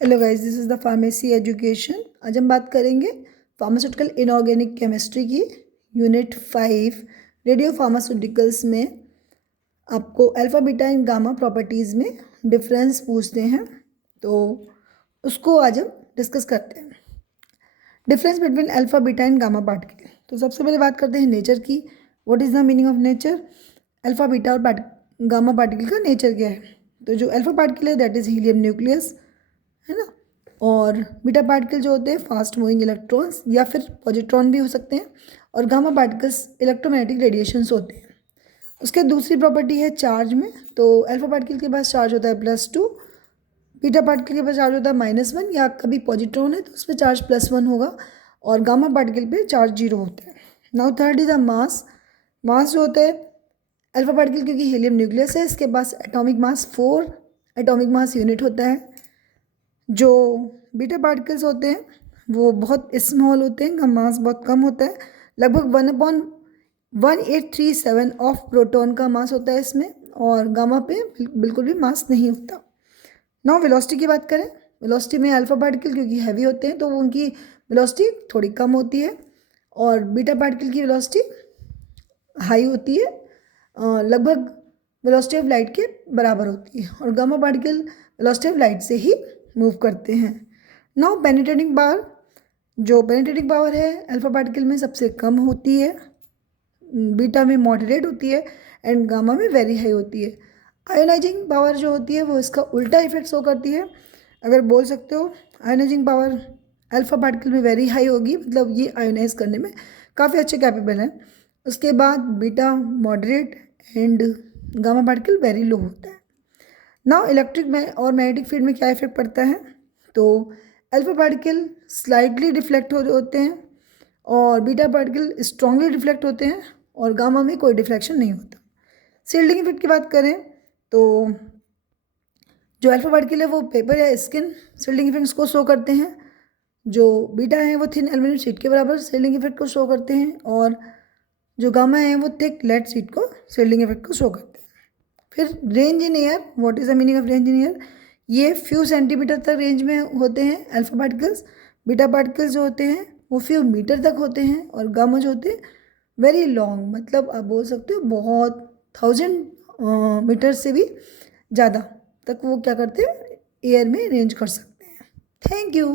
Hello guys, this is the pharmacy education. आज हम बात करेंगे फार्मास्यूटिकल इनऑर्गेनिक केमिस्ट्री की यूनिट 5 रेडियो फार्मास्यूटिकल्स में। आपको alpha beta and gamma properties में डिफरेंस पूछते हैं, तो उसको आज हम डिस्कस करते हैं। Difference between alpha beta and gamma particle. तो सबसे पहले बात करते हैं नेचर की। What is the meaning of nature? Alpha beta और गामा पार्टिकल का नेचर क्या है? तो जो अल्फ़ा पार्टिकल है दैट इज़ हीलियम न्यूक्लियस, है ना। और बीटा पार्टिकल जो होते हैं फास्ट मूविंग इलेक्ट्रॉन्स या फिर पॉजिट्रॉन भी हो सकते हैं। और गामा पार्टिकल्स इलेक्ट्रोमैग्नेटिक रेडिएशंस होते हैं। उसके दूसरी प्रॉपर्टी है चार्ज में। तो अल्फा पार्टिकल के पास चार्ज होता है +2, बीटा पार्टिकल के पास चार्ज होता है -1, या कभी पॉजिट्रॉन है तो उस पर चार्ज +1 होगा, और गामा पार्टिकल पे चार्ज 0 होता है। Now third is the mass. Mass जो होता है अल्फा पार्टिकल, क्योंकि हीलियम न्यूक्लियस है, इसके पास atomic mass 4 atomic mass unit होता है। जो बीटा पार्टिकल्स होते हैं वो बहुत स्मॉल होते हैं, इनका मास बहुत कम होता है, लगभग 1/1837 ऑफ प्रोटॉन का मास होता है इसमें, और गामा पे बिल्कुल भी मास नहीं होता। नाउ वेलोसिटी की बात करें। वेलोसिटी में अल्फा पार्टिकल क्योंकि हैवी होते हैं तो वो उनकी वेलोसिटी थोड़ी कम होती है, और बीटा पार्टिकल की वेलोसिटी हाई होती है, लगभग वेलोसिटी ऑफ लाइट के बराबर होती है, और gamma particle velocity of light से ही मूव करते हैं। Now penetrating power. जो पेनिट्रेटिंग पावर है अल्फा पार्टिकल में सबसे कम होती है, बीटा में मॉडरेट होती है, एंड गामा में वेरी हाई होती है। आयोनाइजिंग पावर जो होती है वो इसका उल्टा इफेक्ट शो करती है। अगर बोल सकते हो आयोनाइजिंग पावर अल्फा पार्टिकल में वेरी हाई होगी, मतलब ये आयोनाइज करने में काफ़ी अच्छे कैपेबल हैं। उसके बाद beta moderate and gamma particle very low होता है। नाउ इलेक्ट्रिक में और मैग्नेटिक फील्ड में क्या इफेक्ट पड़ता है? तो अल्फा पार्टिकल स्लाइटली डिफ्लेक्ट होते हैं, और बीटा पार्टिकल स्ट्रांगली डिफ्लेक्ट होते हैं, और गामा में कोई डिफ्लेक्शन नहीं होता। शील्डिंग इफेक्ट की बात करें तो जो अल्फा पार्टिकल है वो पेपर या स्किन शील्डिंग इफेक्ट्स को शो करते हैं। जो बीटा है वो थिन एल्यूमिनियम शीट के बराबर शील्डिंग इफेक्ट को शो करते हैं, और जो गामा है वो थिक लेड शीट को शील्डिंग इफेक्ट को शो करते हैं। फिर range in air. What is the meaning of range in air? ये फ्यू सेंटीमीटर तक रेंज में होते हैं अल्फा पार्टिकल्स। बीटा पार्टिकल्स जो होते हैं वो फ्यू मीटर तक होते हैं, और गामा जो होते हैं वेरी लॉन्ग, मतलब आप बोल सकते हो बहुत 1000 मीटर से भी ज़्यादा तक वो क्या करते हैं, एयर में रेंज कर सकते हैं। Thank you.